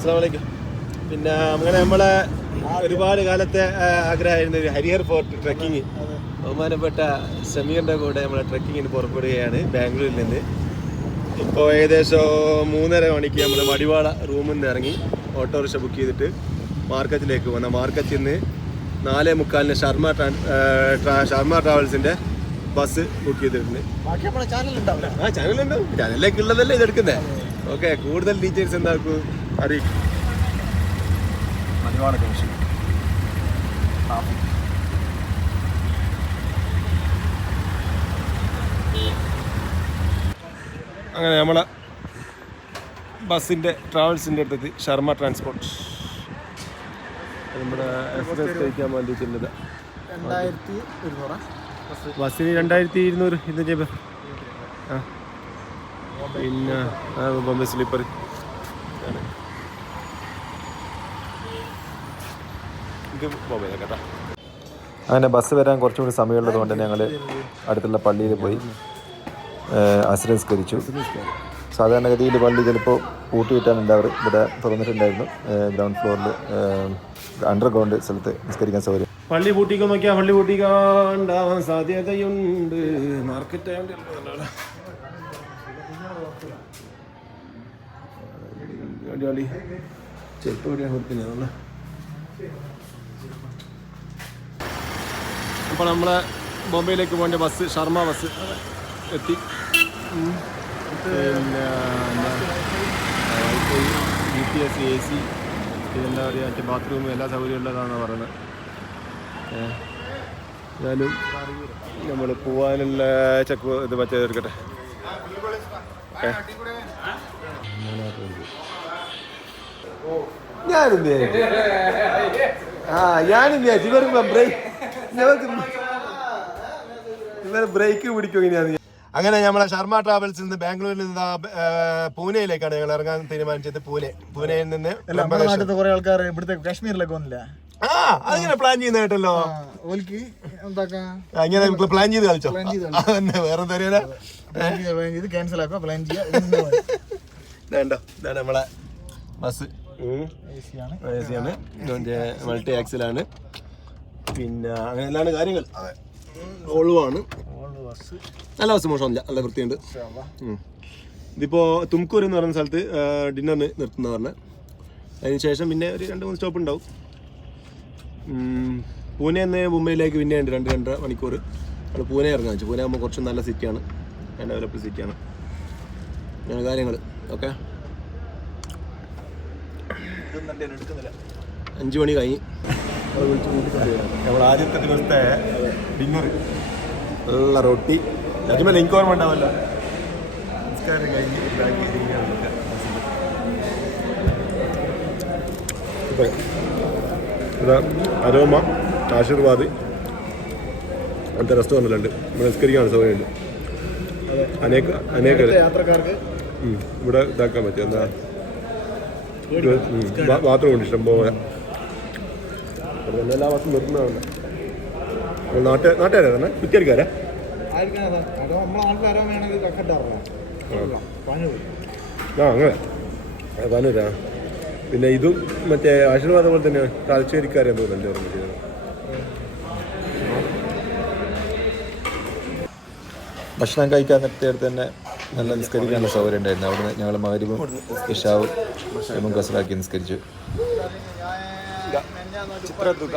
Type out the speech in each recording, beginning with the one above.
അസ്സലാമലൈക്കും. പിന്നെ അങ്ങനെ നമ്മളെ ഒരുപാട് കാലത്തെ ആഗ്രഹമായിരുന്ന ഒരു ഹരിഹർ ഫോർട്ട് ട്രക്കിങ് ബഹുമാനപ്പെട്ട സമീറിൻ്റെ കൂടെ നമ്മൾ ട്രക്കിങ്ങിന് പുറപ്പെടുകയാണ് ബാംഗ്ലൂരിൽ നിന്ന്. ഇപ്പോൾ ഏകദേശം 3:30 മണിക്ക് നമ്മൾ മടിവാള റൂമിൽ നിന്ന് ഇറങ്ങി ഓട്ടോറിക്ഷ ബുക്ക് ചെയ്തിട്ട് മാർക്കറ്റിലേക്ക് വന്ന മാർക്കറ്റിൽ നിന്ന് 4:45 ശർമ്മ ട്രാവൽസിൻ്റെ ബസ് ബുക്ക് ചെയ്തിട്ടുണ്ട്. ചാനലുണ്ടാവും, ചാനലിലേക്ക് ഉള്ളതല്ലേ ഇതെടുക്കുന്നത്. ഓക്കെ, കൂടുതൽ ഡീറ്റെയിൽസ് എന്താക്കും അറിയിക്കും. മടിവാള ജംഗ്ഷൻ അങ്ങനെ നമ്മളെ ബസ്സിൻ്റെ ട്രാവൽസിൻ്റെ അടുത്തത് ശർമ്മ ട്രാൻസ്പോർട്ട് നമ്മുടെ എക്സ്പ്രസ് കഴിക്കാൻ വേണ്ടിയിട്ടുള്ളത്. ബസ്സിന് 2200 ഇന്ന് ചെയ്യ. ആ പിന്നെ ബോംബെ സ്ലീപ്പർ ആണ് ഇത് ബോംബെ കേട്ടോ. അങ്ങനെ ബസ് വരാൻ കുറച്ചും കൂടി സമയമുള്ളത് കൊണ്ട് ഞങ്ങൾ അടുത്തുള്ള പള്ളിയിൽ പോയി അസ്രംസ്കരിച്ചു. സാധാരണഗതിയിൽ പള്ളി ചിലപ്പോൾ പൂട്ടിയിട്ടാണുണ്ടാവാറ്. ഇവിടെ തുറന്നിട്ടുണ്ടായിരുന്നു. ഗ്രൗണ്ട് ഫ്ലോറിൽ അണ്ടർഗ്രൗണ്ട് സ്ഥലത്ത് നിസ്കരിക്കാൻ സൗകര്യം. പള്ളി പൂട്ടിക്കാൻ നോക്കിയാൽ പള്ളി പൂട്ടിക്കാണ്ടാവാൻ സാധ്യതയുണ്ട്. മാർക്കറ്റ് അടിപൊളി ചെരുപ്പ് എവിടെയാണ് കൊടുക്കുന്നത്. അപ്പോൾ നമ്മളെ ബോംബെയിലേക്ക് പോകേണ്ട ബസ് ശർമ്മ ബസ് എത്തി. പിന്നെ വൈഫൈ, GPS, AC, ഇതെന്താ പറയുക, മറ്റേ ബാത്റൂം എല്ലാ സൗകര്യം ഉള്ളതാണെന്നാണ് പറയുന്നത്. എന്നാലും നമ്മൾ പോകാനുള്ള ചെക്ക് ഇത് മറ്റേ എടുക്കട്ടെ. ഞാനെന്ത് ഇവർ ബ്രേക്ക് പിടിക്കും ഇങ്ങനെയാണ്. അങ്ങനെ നമ്മളെ ശർമ്മ ട്രാവൽസിൽ നിന്ന് ബാംഗ്ലൂരിൽ നിന്ന് പൂനെയിലേക്കാണ് ഞങ്ങൾ ഇറങ്ങാൻ തീരുമാനിച്ചത്. പൂനെയിൽ നിന്ന് കുറെ ആൾക്കാർ ഇവിടുത്തെ കാശ്മീരിലേക്ക് വന്നില്ല. അങ്ങനെ പ്ലാൻ ചെയ്യുന്ന കേട്ടല്ലോ. ഇങ്ങനെ പ്ലാൻ ചെയ്ത് കളിച്ചോ. വേറെ എന്താ നമ്മളെ ബസ് AC-ആണ്, മൾട്ടി ആക്സിലാണ്. പിന്നെ അങ്ങനെ എല്ലാണ് കാര്യങ്ങൾ. ഓളുവാണ് നല്ല ബസ്, മോശമില്ല, നല്ല വൃത്തിയുണ്ട്. ഇതിപ്പോൾ തുംകൂർ എന്ന് പറയുന്ന സ്ഥലത്ത് ഡിന്നറിന് നിർത്തുന്ന പറഞ്ഞത്. അതിനുശേഷം പിന്നെ ഒരു 2-3 സ്റ്റോപ്പ് ഉണ്ടാവും. പൂനെ നിന്ന് മുംബൈയിലേക്ക് പിന്നെ ഉണ്ട് 2-2.5 മണിക്കൂർ. നമ്മൾ പൂനെ ഇറങ്ങാൻ വെച്ചു. പൂനെ ആകുമ്പോൾ കുറച്ച് നല്ല സിറ്റിയാണ്, ഡെവലപ്ഡ് സിറ്റിയാണ്. അങ്ങനെ കാര്യങ്ങൾ. ഓക്കെ, 5 മണി കഴിഞ്ഞ് നമ്മൾ ആദ്യത്തെ ദിവസത്തെ ഡിന്നർ നല്ല റൊട്ടി. അതുപോലെ എനിക്ക് ഓർമ്മ ഉണ്ടാവല്ലോ, നമസ്കാരം കഴിഞ്ഞ് ഇവിടെ അരോമ, ആശീർവാദ് അങ്ങനത്തെ റെസ്റ്റോറൻറ്റിലുണ്ട്. ഇവിടെ നിസ്കരിക്കാനുള്ള സൗകര്യമുണ്ട്. അനേക യാത്രക്കാർക്ക് ഇവിടെ ഇതാക്കാൻ പറ്റും. എന്താ ബാത്റൂം ഉണ്ട് ഇഷ്ടം പോലെ. എല്ലാ മാസം നിർത്തുന്നതാണ്. നാട്ടുകാരാണ് കുറ്റിയടിക്കാരാ. അങ്ങനെ പാനൂരാ. പിന്നെ ഇതും മറ്റേ ആശീർവാദം പോലെ തന്നെയാണ്. താൽശ്ശേരിക്കാരെന്ന് തോന്നുന്നു എൻ്റെ ഓർമ്മ ചെയ്തത്. ഭക്ഷണം കഴിക്കാൻ നേരത്തെ തന്നെ നല്ല നിസ്കരിക്കാനുള്ള സൗകര്യം ഉണ്ടായിരുന്നു. അവിടുന്ന് ഞങ്ങൾ മഗ്‌രിബും ഇശാവും ഗസലാക്കി നിസ്കരിച്ചു. ചിത്രദുർഗ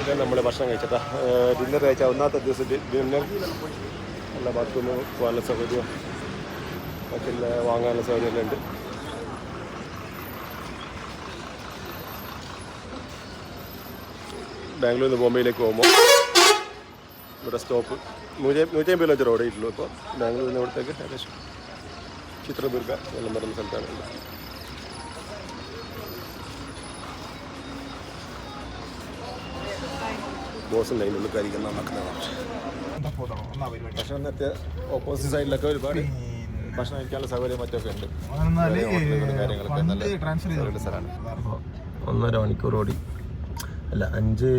ഇതാണ് നമ്മൾ ഭക്ഷണം കഴിച്ചട്ടാ. ഡിന്നർ കഴിച്ചാൽ ഒന്നാമത്തെ ദിവസം ഡിന്നർ നല്ല ബാത്റൂം പോകാനുള്ള സൗകര്യം, മറ്റുള്ള വാങ്ങാനുള്ള സൗകര്യമെല്ലാം ഉണ്ട്. ബാംഗ്ലൂരിൽ നിന്ന് ബോംബെയിലേക്ക് പോകുമ്പോൾ ഇവിടെ സ്റ്റോപ്പ് 150 കിലോമീറ്റർ ഓടിയിട്ടുള്ളൂ. ഇപ്പോൾ ബാംഗ്ലൂരിൽ നിന്ന് ഇവിടത്തേക്ക് ഏകദേശം ചിത്രദുർഗ എല്ലാം പറയുന്ന സ്ഥലത്താണ്. ബോസും ലൈനുള്ളിൽ കാര്യങ്ങൾ നടക്കുന്നതാണ്. ഭക്ഷണം നേരത്തെ ഓപ്പോസിറ്റ് സൈഡിലൊക്കെ ഒരുപാട് ഭക്ഷണം കഴിക്കാനുള്ള സൗകര്യം മറ്റൊക്കെ ഉണ്ട്. കാര്യങ്ങളൊക്കെ നല്ല സ്ഥലമാണ്. 1.5 മണിക്കൂർ ഓടി അല്ല 5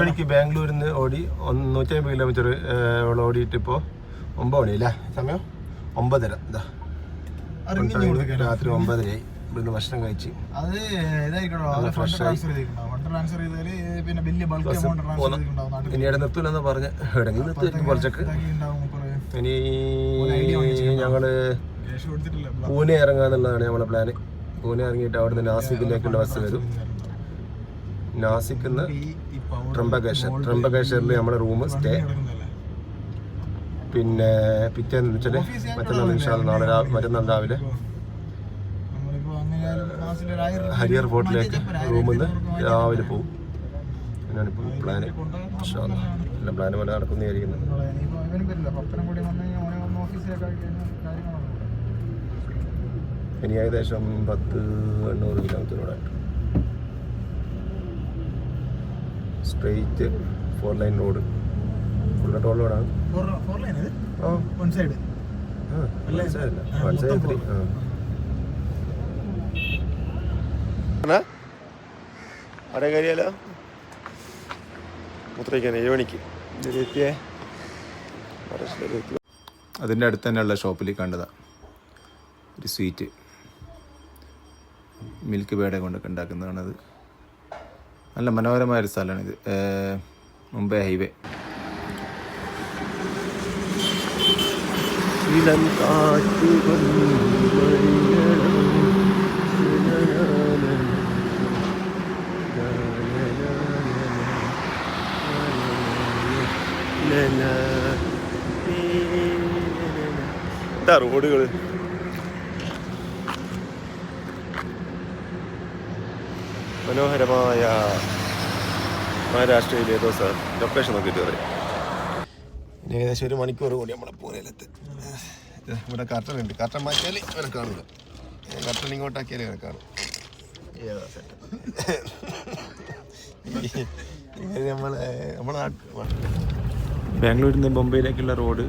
മണിക്ക് ബാംഗ്ലൂരിൽ നിന്ന് ഓടി 150 കിലോമീറ്റർ ഓടിയിട്ട് ഇപ്പോൾ 9 മണിയല്ലേ സമയം. 9:30 ഇതാ രാത്രി 9:30 ഇവിടുന്ന് ഭക്ഷണം കഴിച്ച് അത് ഇതായിരിക്കണോ ഫണ്ട് ട്രാൻസ്ഫർ ചെയ്താല് പിന്നെ വലിയ ബൾക്ക് എമൗണ്ട് ട്രാൻസ്ഫർ ചെയ്തിട്ടുണ്ടാവും നാട്ടിൽ. ഇനി ഇവിടെ നിർത്തൂലെന്നാ പറഞ്ഞ എവിടെങ്കിലും നിർത്തി കുറച്ചൊക്കെ. ഇനി ഞങ്ങള് പൂനെ ഇറങ്ങാന്നുള്ളതാണ് നമ്മളെ പ്ലാന്. പൂനെ ഇറങ്ങിയിട്ട് അവിടുന്ന് നാസിക്കിലേക്കുള്ള ബസ് വരും. നാസിക്കിൽ നിന്ന് ട്രംബകേശ്വറിൽ നമ്മുടെ റൂം സ്റ്റേ. പിന്നെ പിറ്റേന്ന് വെച്ചാൽ മറ്റന്നാൾ ഇൻഷാല്ലാ നാളെ മറ്റന്നാൾ രാവിലെ ഹരിയർ ഫോർട്ടിലേക്ക് റൂമിൽ നിന്ന് രാവിലെ പോകും. എന്നാണ് ഇപ്പോൾ പ്ലാന്. എല്ലാം പ്ലാന് പോലെ നടക്കുന്നതായിരിക്കുന്നത്. ഇനി ഏകദേശം 10-800 കിലോമീറ്ററോടായിട്ട് straight 4 line road. Full toll റോഡാണ്. വൺ സൈഡ് അവിടെ കയറിയാലോ. മൂത്രയ്ക്കാൻ 7 മണിക്ക് എത്തിയേ. അതിൻ്റെ അടുത്ത് തന്നെയുള്ള ഷോപ്പിൽ കണ്ടതാണ് ഒരു സ്വീറ്റ് മിൽക്ക് പേട കൊണ്ടൊക്കെ ഉണ്ടാക്കുന്നതാണത്. നല്ല മനോഹരമായൊരു സ്ഥലമാണിത്. മുംബൈ ഹൈവേ. എന്താ റോഡുകൾ. മനോഹരമായ മഹാരാഷ്ട്രയിലെ ഏതോ സാർ ലൊക്കേഷൻ നോക്കിയിട്ട് പറയും. ഇനി ഏകദേശം 1 മണിക്കൂർ കൂടി നമ്മളെ പൂനെയിലെത്ത്. ഇവിടെ കർട്ടൻ ഉണ്ട്. കർട്ടൻ മാറ്റിയാൽ ഇവനെ കാണില്ല. കർട്ടൻ ഇങ്ങോട്ടാക്കിയാൽ ഇവനെ കാണും. ബാംഗ്ലൂരിൽ നിന്ന് ബോംബെയിലേക്കുള്ള റോഡ്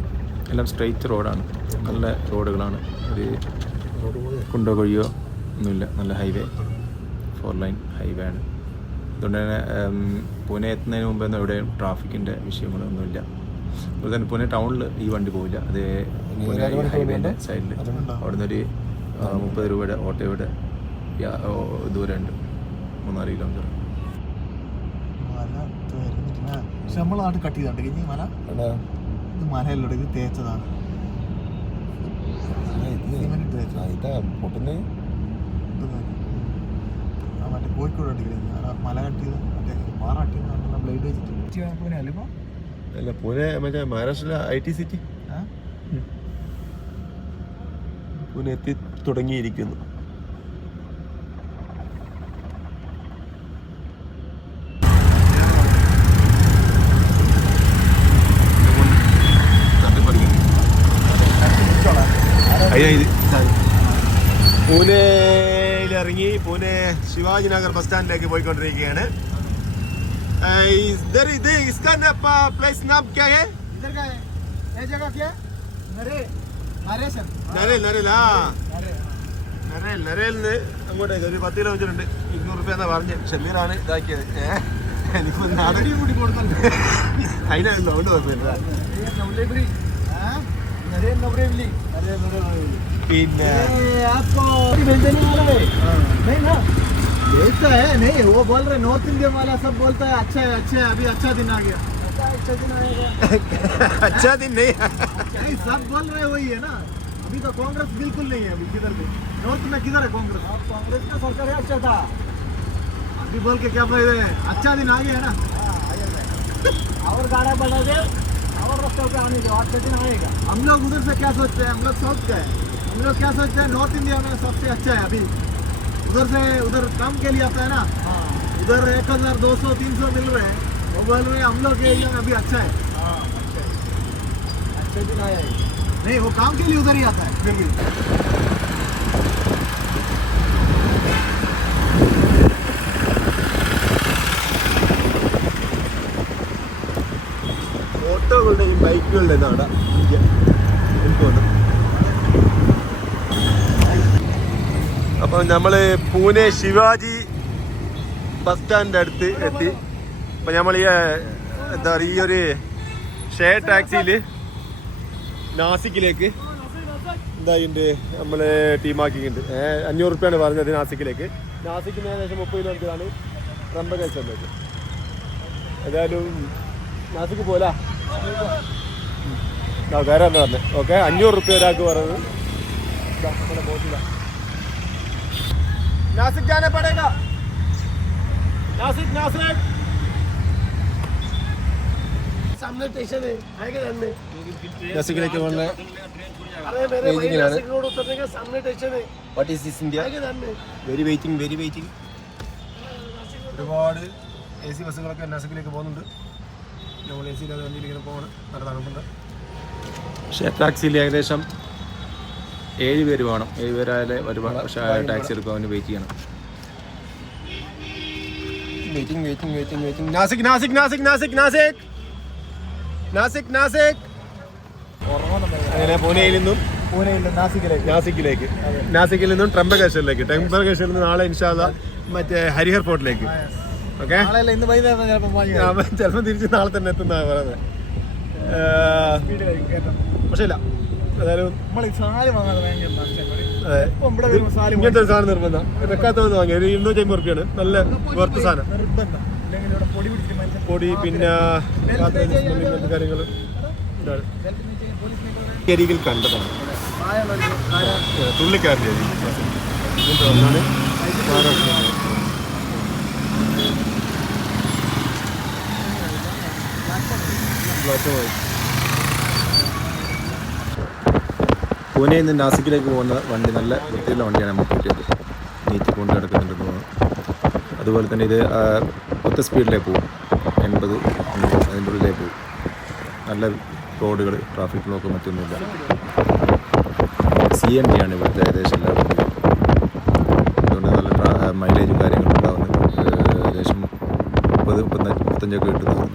എല്ലാം സ്ട്രെയിറ്റ് റോഡാണ്. നല്ല റോഡുകളാണ്. ഒരു കുണ്ടോ കുഴിയോ ഒന്നുമില്ല. നല്ല ഹൈവേ, 4 ലൈൻ ഹൈവേ ആണ്. അതുകൊണ്ട് തന്നെ പൂനെ എത്തുന്നതിന് മുമ്പൊന്നും എവിടെയും ട്രാഫിക്കിൻ്റെ വിഷയങ്ങളൊന്നുമില്ല. അതുപോലെ തന്നെ പൂനെ ടൗണിൽ ഈ വണ്ടി പോവില്ല. അത് പൂനെ ഹൈവേൻ്റെ സൈഡിൽ അവിടെ നിന്നൊരു 30 രൂപയുടെ ഓട്ടോയുടെ ദൂരമുണ്ട്. 3-4 കിലോമീറ്റർ. പക്ഷെ നമ്മളെ നാട്ടിൽ കട്ട് ചെയ്തോണ്ട് കഴിഞ്ഞ മല ഇത് മലയല്ലോടെ ഇത് തേച്ചതാണ്. മറ്റേ കോഴിക്കോട് കട്ടി കഴിഞ്ഞ മല കട്ട് ചെയ്ത് മറ്റേ പാറാട്ടി ബ്ലേഡ് വെച്ചിട്ട് പൂനെ അല്ലേ ഇപ്പോൾ? അല്ല, പൂനെ മറ്റേ മഹാരാഷ്ട്രയിലെ IT സിറ്റി. പൂനെ എത്തി തുടങ്ങിയിരിക്കുന്നു. പൂനെയിലിറങ്ങി പൂനെ ശിവാജി നഗർ ബസ് സ്റ്റാൻഡിലേക്ക് പോയിക്കൊണ്ടിരിക്കുകയാണ്. इसका प्लेस नाम क्या है? इधर का है ये जगह क्या? നരേലിന് അങ്ങോട്ടേക്ക് ഒരു 10 കിലോമീറ്റർ ഉണ്ട്. 200 രൂപ എന്നാ പറഞ്ഞ്. ഷമീറാണ് ഇതാക്കിയത്. എനിക്കൊന്നും അതിനായിരുന്നു. അതുകൊണ്ട് കുഴപ്പമില്ല. പിന്നെ देखता है नहीं वो बोल रहे नॉर्थ इंडियन वाला सब बोलता है अच्छा है अभी अच्छा दिन आ गया. अच्छा दिन आएगा. अच्छा दिन नहीं सब बोल रहे वही है ना. अभी तो कांग्रेस बिल्कुल नहीं है. अभी किधर भी नॉर्थ में किधर है कांग्रेस? कांग्रेस का सरकार है. अच्छा था अभी बोल के क्या फायदा है. अच्छा दिन आ गया है ना. और गाड़ा बढ़ा दे और रास्ते पे आने दो. अच्छा दिन आएगा. हम लोग उधर से क्या सोचते हैं? हम लोग साउथ का है. हम लोग क्या सोचते हैं नॉर्थ इंडिया में सबसे अच्छा है. अभी उधर से उधर काम के लिए आता है ना. उधर 1200-300 मिल रहे हैं. वो बोल रहे हैं हम लोग के एरिया में अभी अच्छा है. अच्छा दिन आया है. नहीं वो काम के लिए उधर ही आता है. फिर भी ഓട്ടോകളുടെയും ബൈക്കുകളുടെയും നാടാ ഇന്ത്യ എനിക്ക് തോന്നുന്നു. അപ്പം നമ്മൾ പൂനെ ശിവാജി ബസ് സ്റ്റാൻഡിൻ്റെ അടുത്ത് എത്തി. അപ്പം നമ്മൾ എന്താ പറയുക ഈ ഒരു ഷെയർ ടാക്സിയിൽ നാസിക്കിലേക്ക് എന്തായിട്ടുണ്ട് നമ്മൾ ടീമാക്കിയിട്ടുണ്ട്. 500 റുപ്യാണ് പറഞ്ഞത് നാസിക്കിലേക്ക്. നാസിക്കിന് ഏകദേശം 30 കിലോമീറ്ററാണ് ട്രംബകേശ്വറിലേക്ക്. ഏതായാലും നാസിക്ക് പോലാ വേറെ പറഞ്ഞത്. ഓക്കെ, 500 റുപ്യ ഒരാൾക്ക് പറഞ്ഞത്. നമ്മുടെ ബോട്ടില നാസിക് ജാനെ പടേഗാ. नासिक नासिक सामने स्टेशन है आएगा जानने नासिक लेके बोलना है. अरे मेरे भाई नासिक रोड उतरने का सामने स्टेशन है. व्हाट इज दिस इंडिया आएगा जानने. वेरी वेटिंग ഒരുപാട് AC ബസ്സുകളൊക്കെ നാസിക്കിലേക്ക് പോകുന്നുണ്ട്. നമ്മൾ AC ഇല്ലാതെ വണ്ടിയിൽ ഇങ്ങനെ പോകണം. നല്ല തണുപ്പുണ്ട്. ഷെയർ ടാക്സിയിൽ ഏകദേശം 7 പേര് വേണം. 7 പേരായാലേ ഒരുപാട് ടാക്സി എടുക്കാൻ വേണ്ടി വെയിറ്റ് ചെയ്യണം. Waiting. Nasik. അങ്ങനെ പൂനെയിൽ നിന്നും നാസിക്കിൽ നിന്നും ട്രംബകേശ്വറിലേക്ക് നാളെ ഇൻഷാ അല്ലാഹ് മറ്റേ ഹരിഹർ ഫോർട്ടിലേക്ക്. ഓക്കെ, ചിലപ്പോൾ തിരിച്ച് നാളെ തന്നെ എത്തുന്ന പറയുന്നത്. പക്ഷേ ഇല്ല, ഏതായാലും ഇങ്ങനത്തെ ഒരു സാധനം നിർബന്ധം. വെക്കാത്തത് വാങ്ങിയ ഒരു 250 റുപ്യാണ്. നല്ല വെറുത്ത സാധനം. പൊടി പിന്നെ കാര്യങ്ങൾ അരികിൽ കണ്ടതാണ്. തുള്ളിക്കാരൻ്റെ അരി ഇങ്ങനത്തെ ഒന്നാണ് പൂനെയിൽ നിന്ന് നാസിക്കിലേക്ക് പോകുന്ന വണ്ടി നല്ല വൃത്തിയുള്ള വണ്ടിയാണ് നമുക്ക് കിട്ടിയത്. നീറ്റി കൊണ്ട് കിടക്കുന്നുണ്ടെന്ന് തോന്നുന്നു. അതുപോലെ തന്നെ ഇത് ഒത്ത സ്പീഡിലേക്ക് പോകും, 80 അതിൻ്റെ ഉള്ളിലേക്ക് പോകും. നല്ല റോഡുകൾ, ട്രാഫിക് ബ്ലോക്ക് മറ്റൊന്നുമില്ല. CNG ആണ് ഇവിടുത്തെ ഏകദേശം എല്ലാ വണ്ടികളും. അതുകൊണ്ട് നല്ല മൈലേജും കാര്യങ്ങളും ഉണ്ടാകുന്നുണ്ട്. ഏകദേശം 30-35 കിട്ടുന്നു.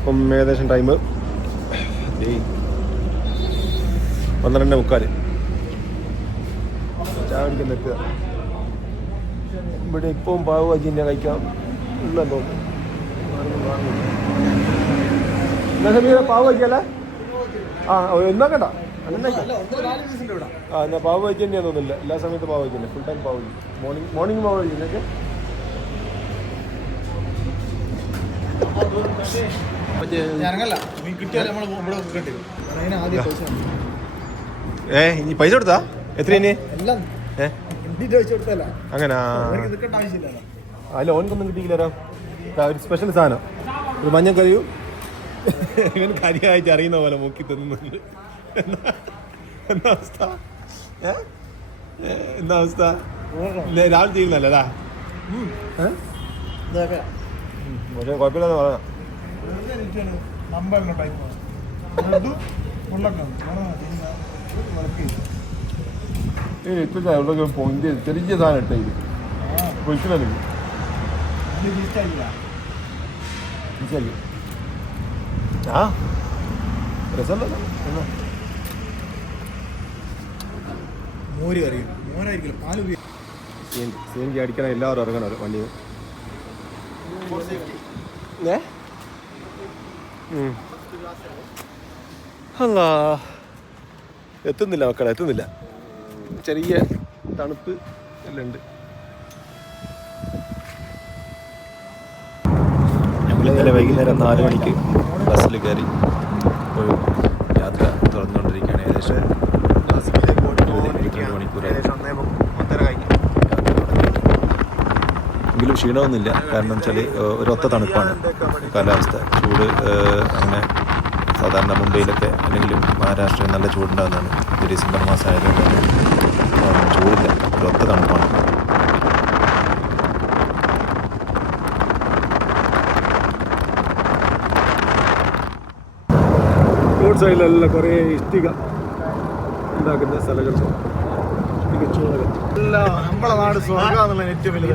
ഇപ്പം ഏകദേശം ടൈം 12:45. ചായ കുടിക്കാൻ നിൽക്കുക. ഇവിടെ ഇപ്പം പാവ് ഭാജി തന്നെ കഴിക്കാം ഇല്ലെന്ന് തോന്നുന്നു. എന്നാ സമീര പാവ് ഭാജിയല്ലേ? എന്നാ കേട്ടാ എന്നാ പാവ് ഭാജി തന്നെയാന്ന് തോന്നുന്നില്ല. എല്ലാ സമയത്തും പാവ് ഭാജി തന്നെ, full time pav bhaji. Morning pav bhaji എന്നൊക്കെ. ഇനി പൈസ കൊടുത്താ എത്ര? അങ്ങനെ അല്ല, ഓനക്കൊന്നും കിട്ടിയില്ല. ഒരു സ്പെഷ്യൽ സാധനം, ഒരു മഞ്ഞക്കറിയും ഇവൻ കാര്യമായിട്ട് അറിയുന്ന പോലെ മുക്കി തന്നുന്നുണ്ട്. എന്താ അവസ്ഥ? രാവിലെ ചെയ്യുന്നല്ലേടാ? പക്ഷേ കുഴപ്പമില്ലെന്ന് പറയാം. പോയിന്റ് ചെറിയ സാധനം ഇട്ട ഇത് പൊളിക്കണല്ലോ. ആ രസമല്ലോ. CNG അടിക്കണം. എല്ലാവരും ഇറങ്ങണം വണ്ടി. അല്ല, എത്തുന്നില്ല മക്കളെ, എത്തുന്നില്ല. ചെറിയ തണുപ്പ് എല്ലാം ഉണ്ട്. ഞങ്ങൾ ഇന്നലെ വൈകുന്നേരം 4 മണിക്ക് ബസ്സിൽ കയറി ഒരു യാത്ര തുറന്നുകൊണ്ടിരിക്കുകയാണ്. ഏകദേശം 22 മണിക്കൂറായി. എങ്കിലും ക്ഷീണമൊന്നുമില്ല. കാരണം വെച്ചാൽ ഒരു ഒത്ത തണുപ്പാണ് കാലാവസ്ഥ. ചൂട് അങ്ങനെ സാധാരണ മുംബൈയിലൊക്കെ അല്ലെങ്കിൽ മഹാരാഷ്ട്രയിൽ നല്ല ചൂടുണ്ടാകുന്നതാണ്. ഇത് ഡിസംബർ മാസം ആയതുകൊണ്ട് ചൂടില്ല, ഒരു ഒത്ത തണുപ്പാണ്. റോഡ് സൈഡിലെല്ലാം കുറേ ഇഷ്ടിക ഉണ്ടാക്കുന്ന സ്ഥലങ്ങളുണ്ട്. നമ്മളെ നാട് സ്വർഗ്ഗാന്നുള്ള ഏറ്റവും വലിയ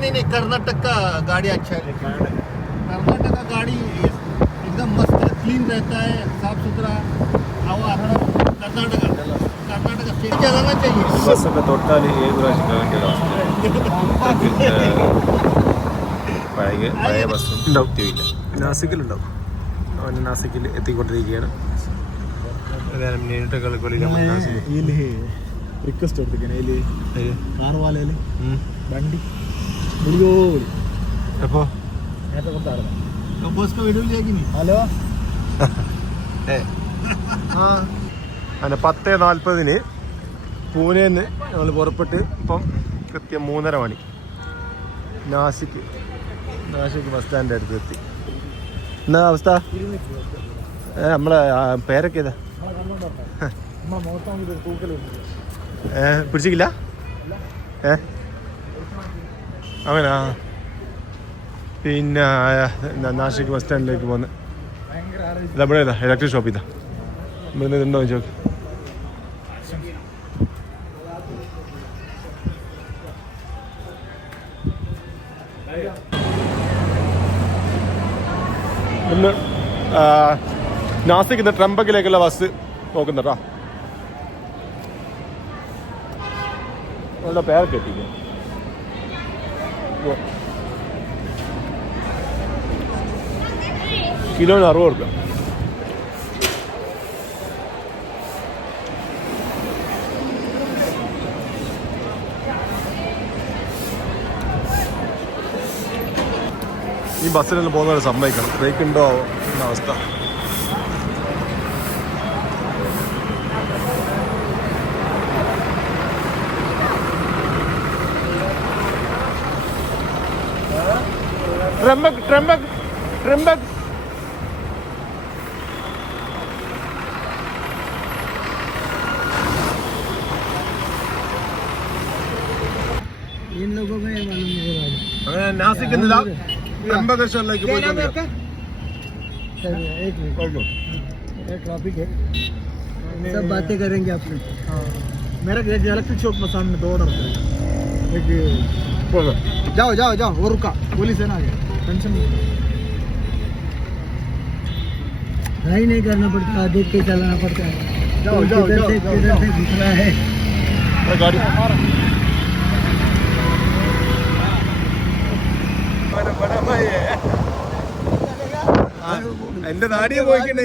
नहीं कर्नाटक का गाड़ी अच्छा है. कर्नाटक का गाड़ी एकदम मस्त है, क्लीन रहता है, साफ सुथरा हवा. कर्नाटक ബസ്സൊക്കെ തൊട്ടാൽ ഏത് പ്രാവശ്യം വേണ്ടിയ പഴയ ബസ്സും ഉണ്ടാവില്ല. നാസിക്കിലുണ്ടാവും. അവൻ നാസിക്കിൽ എത്തിക്കൊണ്ടിരിക്കുകയാണ്. നേരിട്ട് കളിക്കൊള്ളില്ല. റിക്വസ്റ്റ് കൊടുത്തിരിക്കണേ കാർ വാലയില് വണ്ടി എപ്പോ ഹലോ അങ്ങനെ 10:40 പൂനെന്ന് ഞങ്ങൾ പുറപ്പെട്ട് ഇപ്പം കൃത്യം 3:30 മണി നാസിക്ക് ബസ് സ്റ്റാൻഡിൻ്റെ അടുത്ത് എത്തി. എന്നാ അവസ്ഥ? നമ്മളെ പേരൊക്കെ ഏതാ? പിടിച്ചില്ല അങ്ങനെ. പിന്നെ നാസിക്ക് ബസ് സ്റ്റാൻഡിലേക്ക് പോന്ന് ഇതെവിടെ ഇതാ ഇലക്ട്രിക് ഷോപ്പ് ഇതാ. ഇവിടുന്ന് ഇതുണ്ടോ ചോക്ക്. ഇന്ന് നാസിക്കിന്ന് ട്രംബക്കിലേക്കുള്ള ബസ് നോക്കുന്നട്ടാ. അവരുടെ പേരൊക്കെ എത്തിക്കുക. കിലോന് 60 രൂപ. ഈ ബസ്സിലെല്ലാം പോകുന്നവരെ സമ്മതിക്കണം. ബ്രേക്ക് ഉണ്ടോ എന്ന അവസ്ഥ. ट्रम्बक इन लोगों में അങ്ങനെ നാസിക് ട്രംബകേശ്വറിലേക്ക് പോയിട്ട് एक टॉपिक है सब बातें करेंगे आपसे. मेरा इलेक्ट्रिक शॉप में सामने 2 ऑर्डर एक जाओ वो रुका. पुलिस है ना आगे. टेंशन नहीं करना पड़ता. देख के चलाना पड़ता है. जाओ किधर से दिख रहा है गाड़ी. എന്റെ നാടിയെ പോയിക്കണ്ടേ.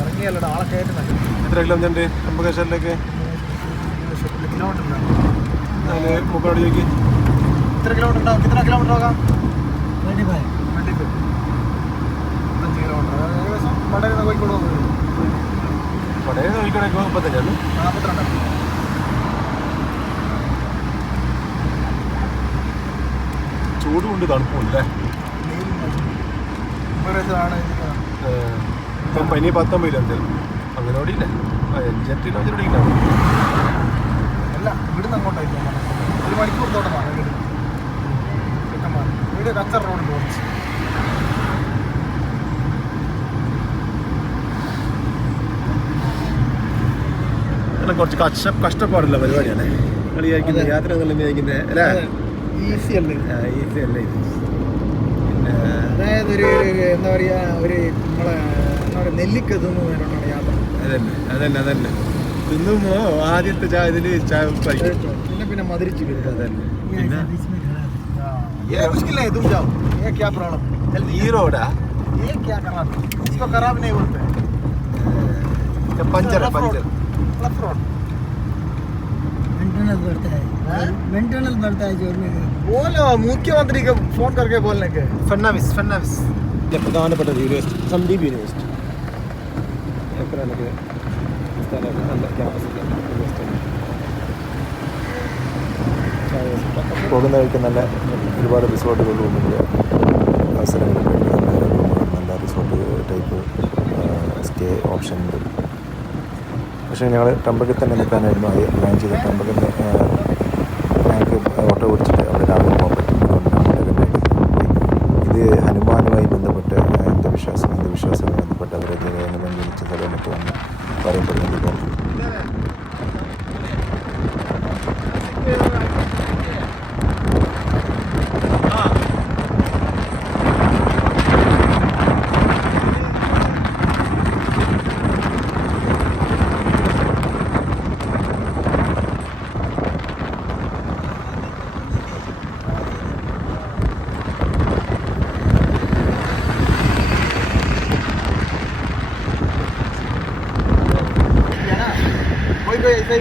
ഇറങ്ങിയല്ലോ ആളെ കയറ്റുന്നുണ്ട്. എത്ര കിലോമീറ്റർ ഉണ്ട് ട്രംബകേശ്വറിലേക്ക്? അതിന് മുക്കോട് ചോദിക്ക്. എത്ര കിലോമീറ്റർ ഉണ്ടാവും? കിतना കിലോമീറ്റർ होगा? 25 കിലോമീറ്റർ. ഏകദേശം വടകര കോഴിക്കോട് പോകുന്നത്. വടകര കോഴിക്കോടേക്ക് 35 42. ചൂട് കൊണ്ട് തണുപ്പുണ്ടല്ലേ. ഇപ്പം പനി 19 കിലോമീറ്റർ അങ്ങനെ ഓടിയില്ലേ? 5 കിലോമീറ്റർ ഓടിയിട്ടാണ്. അല്ല ഇവിടുന്ന് അങ്ങോട്ടായിട്ട് 1 മണിക്കൂർ തോട്ടമാണ് വീട്. കച്ചറ റോഡ് പോകുന്നു. കുറച്ച് കഷ്ടപ്പാടുള്ള പരിപാടിയാണ്. നിങ്ങൾ വിചാരിക്കുന്നത് യാത്ര എന്നെല്ലാം വിചാരിക്കുന്നത് അല്ലേ? ഈസി അല്ലേ? ഈസി അല്ല ഇത്. പിന്നെ അതായത് ഒരു എന്താ പറയുക, ഒരു നമ്മളെ എന്താ പറയുക, നെല്ലിക്ക തിന്നു വേണ്ടിയാണ് യാത്ര. അതന്നെ തിന്നുമ്പോ ആദ്യത്തെ ചായ ഇതിൽ ചായ പിന്നെ മധുരിച്ച് വരും. അതന്നെ. तुम जाओ. ये क्या प्रॉब्लम? ഈ റോഡാ ये क्या करना? इसको खराब नहीं बोलते. पंचर लेफ्ट रोड मेंटेनेंस बढ़ता है जोड़ने का. बोलो मुख्यमंत्री को फोन करके बोलने के. ഫണ്ണാവിസ് പ്രധാനപ്പെട്ട യൂണിവേഴ്സിറ്റി സന്ദീപ് യൂണിവേഴ്സിറ്റി. എത്രയൊക്കെ നല്ല ക്യാമ്പസ് പോകുന്ന വഴിക്ക് നല്ല ഒരുപാട് റിസോർട്ടുകൾ റൂമിൻ്റെ അവസരങ്ങളുണ്ട്. നല്ല റിസോർട്ട് ടൈപ്പ് സ്റ്റേ ഓപ്ഷൻ ഉണ്ട്. പക്ഷേ ഞങ്ങൾ ട്രംബക്കിൽ തന്നെ നിൽക്കാനായിരുന്നു അത് പ്ലാൻ ചെയ്ത്. ട്രംബക്കിൽ ഞങ്ങൾക്ക് ഓട്ടോ ഓടിച്ചിട്ട് അവിടെ രാവിലെ പോകാൻ പറ്റും. ഇത് ഹനുമാനുമായി ബന്ധപ്പെട്ട് അന്ധവിശ്വാസവുമായി ബന്ധപ്പെട്ട് അവരെ ഹനുമാൻ ജനിച്ച സ്ഥലം മറ്റും വന്ന് പറയപ്പെടുന്നത് തോന്നുന്നു.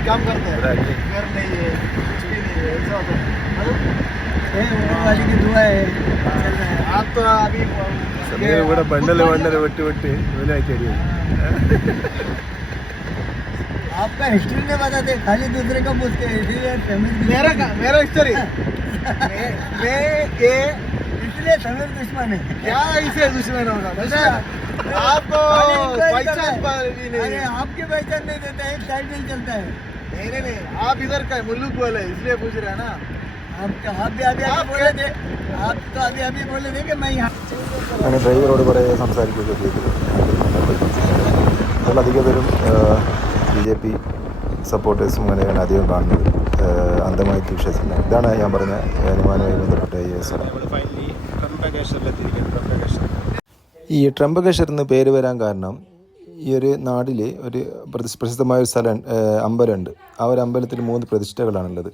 काम करते हैं, Right. घर नहीं है, कुछ भी नहीं है, ऐसा होता है। ऊपर वाली की दुआ है चल रहा है। आप तो अभी സമീർ ഇവിടെ ബണ്ടല് വെട്ടി ഇവനാക്കി അടിയായി. आपका हिस्ट्री नहीं बताते, खाली दूसरे को पूछते हैं, इसलिए मेरा हिस्ट्री मैं ये इसलिए तमिल दुश्मन है। क्या इसे दुश्मन होगा? आपको पहचान भी नहीं अरे है। आपकी पहचान नहीं देते हैं, साइड में चलता है। नहीं, आप इधर का है, मुल्लुक वाले हैं, इसलिए पूछ रहे हैं ना। आप भी अभी बोले थे, आप तो अभी बोले थे कि मैं यहाँ അങ്ങനെ ഡ്രൈവറോട് കുറേ സംസാരിക്കുകയൊക്കെ ചെയ്തു. അതിലധികം പേരും BJP സപ്പോർട്ടേഴ്സും അങ്ങനെയാണ് അധികം കാണുന്നത്. അന്ധമായിട്ട് വിശ്വസിക്കുന്നത്. ഇതാണ് ഞാൻ പറഞ്ഞ അനുമാനവുമായി ബന്ധപ്പെട്ട നമ്മള് finally ട്രംപകേശ്വറിലെത്തിയിരിക്കുകയാണ്. ട്രംപകേശ്വർ. ഈ ട്രംബകേശ്വർ എന്ന് പേര് വരാൻ കാരണം ഈ ഒരു നാട്ടിൽ ഒരു പ്രസിദ്ധമായ ഒരു സ്ഥലം അമ്പലമുണ്ട്. ആ ഒരു അമ്പലത്തിൽ 3 പ്രതിഷ്ഠകളാണുള്ളത്.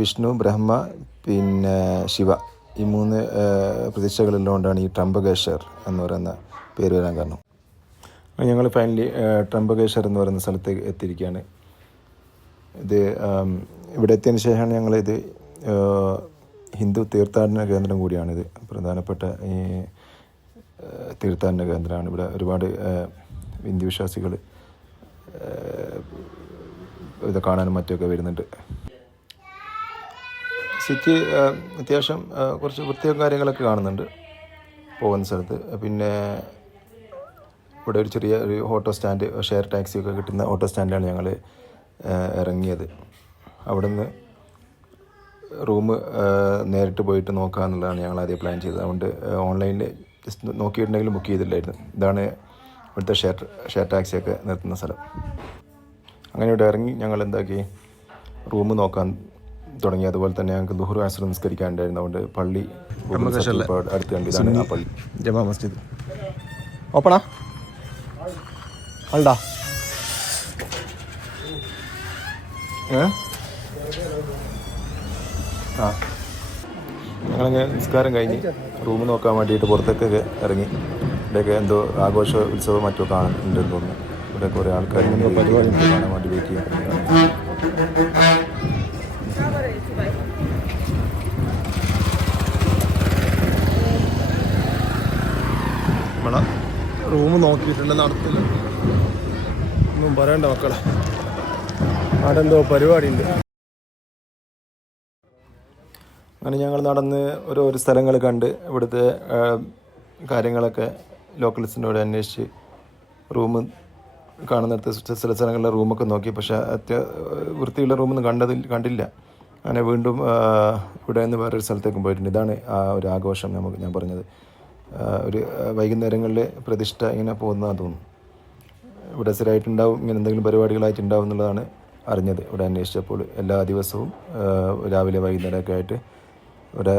വിഷ്ണു, ബ്രഹ്മ, പിന്നെ ശിവ. ഈ 3 പ്രതിഷ്ഠകളുള്ളതുകൊണ്ടാണ് ഈ ട്രംബകേശ്വർ എന്ന് പറയുന്ന പേര് വരാൻ കാരണം. ഞങ്ങൾ ഫൈനലി ട്രംബകേശ്വർ എന്ന് പറയുന്ന സ്ഥലത്തേക്ക് എത്തിയിരിക്കുകയാണ്. ഇത് ഇവിടെ എത്തിയതിന് ശേഷമാണ് ഞങ്ങളിത് ഹിന്ദു തീർത്ഥാടന കേന്ദ്രം കൂടിയാണിത്. പ്രധാനപ്പെട്ട ഈ തീർത്ഥാടന കേന്ദ്രമാണ്. ഇവിടെ ഒരുപാട് ഹിന്ദു വിശ്വാസികൾ ഇത് കാണാനും മറ്റുമൊക്കെ വരുന്നുണ്ട്. സിറ്റി അത്യാവശ്യം കുറച്ച് വൃത്തിയും കാര്യങ്ങളൊക്കെ കാണുന്നുണ്ട് പോകുന്ന സ്ഥലത്ത്. പിന്നെ ഇവിടെ ഒരു ചെറിയ ഒരു ഓട്ടോ സ്റ്റാൻഡ്, ഷെയർ ടാക്സിയൊക്കെ കിട്ടുന്ന ഓട്ടോ സ്റ്റാൻഡിലാണ് ഞങ്ങൾ ഇറങ്ങിയത്. അവിടെ നിന്ന് റൂം നേരിട്ട് പോയിട്ട് നോക്കുക എന്നുള്ളതാണ് ഞങ്ങൾ ആദ്യം പ്ലാൻ ചെയ്തത്. അതുകൊണ്ട് ഓൺലൈനിൽ ജസ്റ്റ് നോക്കിയിട്ടുണ്ടെങ്കിലും ബുക്ക് ചെയ്തില്ലായിരുന്നു. ഇതാണ് ഇവിടുത്തെ ഷെയർ ടാക്സിയൊക്കെ നിർത്തുന്ന സ്ഥലം. അങ്ങനെ ഇവിടെ ഇറങ്ങി ഞങ്ങൾ എന്താക്കി റൂം നോക്കാൻ തുടങ്ങി. അതുപോലെ തന്നെ ഞങ്ങൾക്ക് ദുഹർ അസ്ർ നിസ്കരിക്കാനുണ്ടായിരുന്നു. അതുകൊണ്ട് പള്ളി അടുത്ത് കണ്ടു. ഇതാണ് ആ പള്ളി, ജമാ മസ്ജിദ്. ഓപ്പണാ അണ്ടാ ഞങ്ങളങ്ങനെ നിസ്കാരം കഴിഞ്ഞ് റൂം നോക്കാൻ വേണ്ടിയിട്ട് പുറത്തേക്കൊക്കെ ഇറങ്ങി. ഇവിടെയൊക്കെ എന്തോ ആഘോഷ ഉത്സവം മറ്റോ കാണുന്നുണ്ടെന്ന് തോന്നുന്നു. ഇവിടെ കുറേ ആൾക്കാർ പരിപാടി കാണാൻ വേണ്ടി വെയിറ്റ് ചെയ്യുന്നുണ്ട്. നമ്മളെ റൂം നോക്കിയിട്ടുണ്ട്. നടത്തില്ല ഒന്നും പറയണ്ട മക്കളെ, അവിടെ എന്തോ പരിപാടി ഉണ്ട്. അങ്ങനെ ഞങ്ങൾ നടന്ന് ഓരോ സ്ഥലങ്ങൾ കണ്ട് ഇവിടുത്തെ കാര്യങ്ങളൊക്കെ ലോക്കൽസിനോട് അന്വേഷിച്ച് റൂം കാണുന്നിടത്ത് ചില സ്ഥലങ്ങളിലെ റൂമൊക്കെ നോക്കി. പക്ഷേ വൃത്തിയുള്ള റൂമൊന്നും കണ്ടില്ല. അങ്ങനെ വീണ്ടും ഇവിടെ നിന്ന് വേറൊരു സ്ഥലത്തേക്കും പോയിട്ടുണ്ട്. ഇതാണ് ആ ഒരു ആഘോഷം ഞാൻ പറഞ്ഞത്. ഒരു വൈകുന്നേരങ്ങളിൽ പ്രതിഷ്ഠ ഇങ്ങനെ പോകുന്നതാണെന്ന് തോന്നുന്നു. ഇവിടെ സ്ഥിരമായിട്ടുണ്ടാവും, ഇങ്ങനെ എന്തെങ്കിലും പരിപാടികളായിട്ടുണ്ടാവും എന്നുള്ളതാണ് അറിഞ്ഞത് ഇവിടെ അന്വേഷിച്ചപ്പോൾ. എല്ലാ ദിവസവും രാവിലെ വൈകുന്നേരമൊക്കെ ആയിട്ട് ഇവിടെ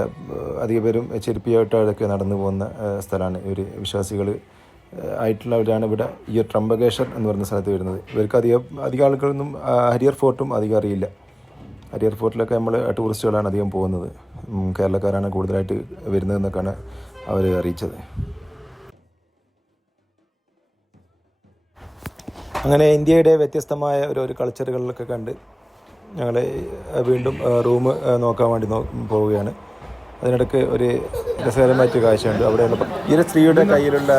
അധിക പേരും ചെരുപ്പിയായിട്ടൊക്കെ നടന്നു പോകുന്ന സ്ഥലമാണ്. ഇവർ വിശ്വാസികൾ ആയിട്ടുള്ളവരാണ് ഇവിടെ ഈ ട്രംബകേശ്വർ എന്ന് പറയുന്ന സ്ഥലത്ത് വരുന്നത്. ഇവർക്ക് അധികം ആളുകളൊന്നും ഹരിയർ ഫോർട്ടും അധികം അറിയില്ല. ഹരിയർ ഫോർട്ടിലൊക്കെ നമ്മൾ ടൂറിസ്റ്റുകളാണ് അധികം പോകുന്നത്. കേരളക്കാരാണ് കൂടുതലായിട്ട് വരുന്നതെന്നൊക്കെയാണ് അവർ അറിയിച്ചത്. അങ്ങനെ ഇന്ത്യയുടെ വ്യത്യസ്തമായ ഒരു കൾച്ചറുകളിലൊക്കെ കണ്ട് ഞങ്ങൾ വീണ്ടും റൂം നോക്കാൻ വേണ്ടി പോവുകയാണ്. അതിനിടയ്ക്ക് ഒരു രസകരമായിട്ട് കാഴ്ചയുണ്ട്. അവിടെയുള്ള ഈ ഒരു സ്ത്രീയുടെ കയ്യിലുള്ള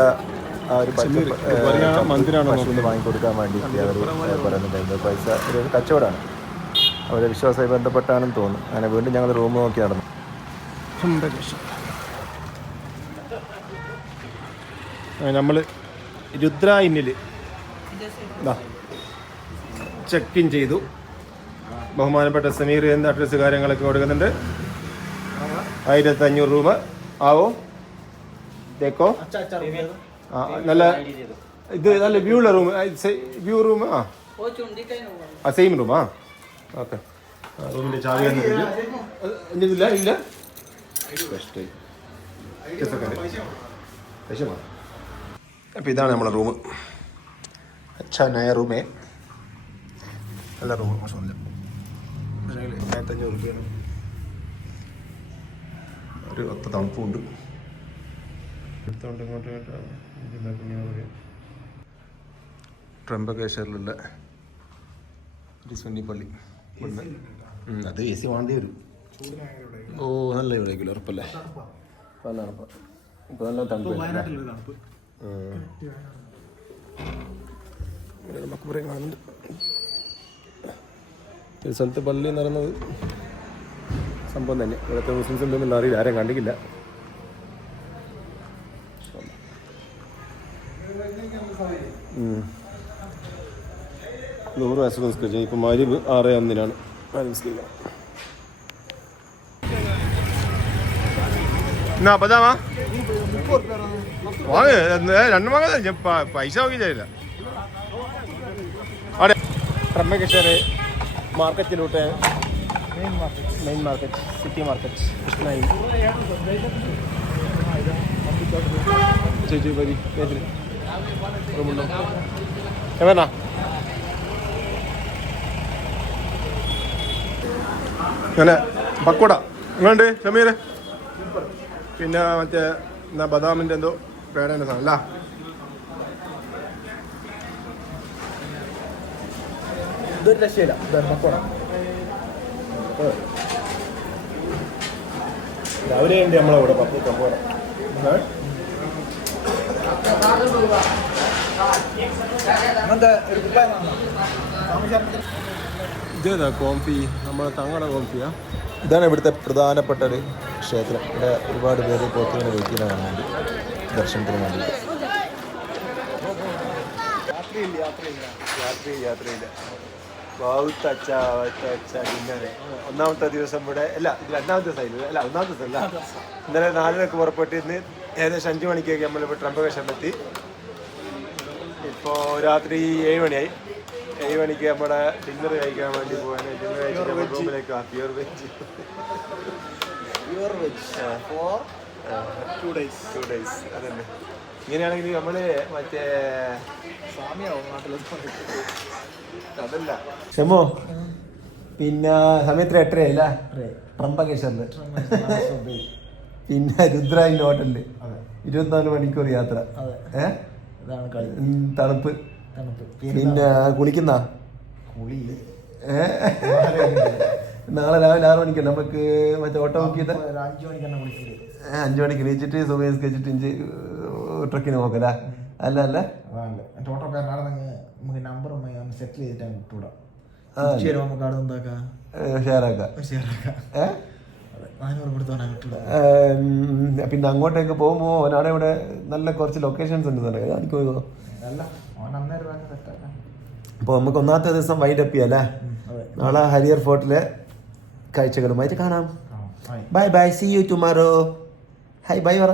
ആ ഒരു പശുവിന് വാങ്ങിക്കൊടുക്കാൻ വേണ്ടിയിട്ട് അവർ പറയുന്നുണ്ടായിരുന്നു. പൈസ ഒരു കച്ചവടമാണ്, അവരുടെ വിശ്വാസമായി ബന്ധപ്പെട്ടാണെന്ന് തോന്നുന്നു. അങ്ങനെ വീണ്ടും ഞങ്ങൾ റൂം നോക്കി നടന്നു. നമ്മൾ രുദ്ര ഇന്നിൽ ചെക്ക് ഇൻ ചെയ്തു. ബഹുമാനപ്പെട്ട സമീർ എന്ന അഡ്രസ്സ് കാര്യങ്ങളൊക്കെ കൊടുക്കുന്നുണ്ട്. 1500 രൂപ ആവോ തേക്കോ. നല്ല ഇത് നല്ല വ്യൂ ഉള്ള room, view room. Same room. Okay. റൂമിൻ്റെ ചാവി ഇല്ല ഇല്ല. അപ്പോൾ ഇതാണ് നമ്മളെ റൂം. അച്ഛാ നയ റൂമേ, നല്ല റൂം. 1500 രൂപയാണ്. ഒരു ഒത്ത തണുപ്പുണ്ട്. എടുത്തോണ്ട് ഇങ്ങോട്ട് ട്രംബകേശ്വറിലുള്ള സുന്നിപ്പള്ളി അത് എ സി വേണ്ടി വരും. ഓ നല്ല ഇവിടെ ഉറപ്പല്ലേ? നല്ല തണുപ്പ്. ഇപ്പൊ നല്ല തണുപ്പ്. നമുക്ക് പറയാൻ കാണുന്നുണ്ട് ഒരു സ്ഥലത്ത് പള്ളി നടന്നത് സംഭവം തന്നെ. ഇവിടുത്തെ മുസ്ലിംസ് ഉണ്ടെന്നുള്ള അറിയില്ല, ആരും കണ്ടിട്ടില്ല. നൂറ് വയസ്സ് നിസ്കരിച്ചു. ഇപ്പം മഗ്‌രിബ് 6:01 നിസ്കരിക്കണം. എന്നാ പതാമാ വാങ്ങ് 2 വാങ്ങാൻ പൈസ നോക്കിയില്ല. അവിടെ ട്രംബകേശ്വർ മാർക്കറ്റിലോട്ട് മെയിൻ മാർക്കറ്റ് സിറ്റി മാർക്കറ്റ് കൃഷ്ണായി ചേച്ചി പരി റൂമുണ്ടോ എവനാ അങ്ങനെ പക്കോട ഇങ്ങോട്ട് ഷമീർ. പിന്നെ മറ്റേ എന്നാ ബദാമിൻ്റെ എന്തോ പേടേൻ്റെ സാധനം അല്ല. ഇതൊരു രക്ഷയില്ല പക്കോട. രാവിലെ ഉണ്ട് നമ്മളവിടെ പക്കോട. ഇതേതാ കോംഫി? നമ്മളെ തങ്ങളുടെ കോംഫിയാ? ഇതാണ് ഇവിടുത്തെ പ്രധാനപ്പെട്ട ഒരു ക്ഷേത്രം. ഇവിടെ ഒരുപാട് പേര് പോത്തിങ്ങനെ വെയിറ്റ് ചെയ്യാൻ കാണുന്നുണ്ട് ദർശനത്തിന് വേണ്ടി. യാത്രയില്ല പിന്നെ ഒന്നാമത്തെ ദിവസം ഇവിടെ അല്ല, ഇത് രണ്ടാമത്തെ ദിവസം അല്ല, ഒന്നാമത്തെ ദിവസം അല്ല. ഇന്നലെ 4:00 പുറപ്പെട്ട് ഇന്ന് ഏകദേശം 5 മണിക്കൊക്കെ നമ്മളിപ്പോൾ ട്രംബകേശ്വറിലെത്തി. ഇപ്പോൾ രാത്രി 7 മണിയായി. 7 മണിക്ക് നമ്മുടെ ഡിന്നർ കഴിക്കാൻ വേണ്ടി പോകാൻ. ഡിന്നർ കഴിച്ചിട്ട് റൂമിലേക്ക് പ്യുവർ വെജ് ഫോർ 2 days. അതന്നെ. ഇങ്ങനെയാണെങ്കിൽ നമ്മൾ മറ്റേ അതല്ല ക്ഷമോ പിന്നെ സമയത്ത് 8:30 ട്രംബകേശ്വറില്. പിന്നെ രുദ്രായിൻ്റെ ഹോട്ടലില് 24 മണിക്കൂർ യാത്ര. തണുപ്പ്. പിന്നെ കുളിക്കുന്ന നാളെ രാവിലെ 6 മണിക്കല്ല നമുക്ക് മറ്റേ ഓട്ടോ നോക്കിയിട്ട് 5 മണിക്ക് നീച്ചിട്ട് സുബൈസ് കഴിച്ചിട്ട് ട്രക്കിന് നോക്കല. അല്ല നമുക്ക് നമ്പർ സെറ്റിൽ ചെയ്തിട്ടാണ് വിട്ടുവിടാം. പിന്നെ അങ്ങോട്ടേക്ക് പോകുമ്പോ അവനാണ് ഇവിടെ നല്ല കുറച്ച് ലൊക്കേഷൻസ് ഉണ്ട്. എനിക്ക് അപ്പോൾ നമുക്ക് ഒന്നാമത്തെ ദിവസം വൈൻഡപ്പ് ചെയ്യാം അല്ലേ? നാളെ ഹരിയർ ഫോർട്ടിലെ കാഴ്ചകളുമായിട്ട് കാണാം. Bye bye, see you tomorrow. Hi bye പറ.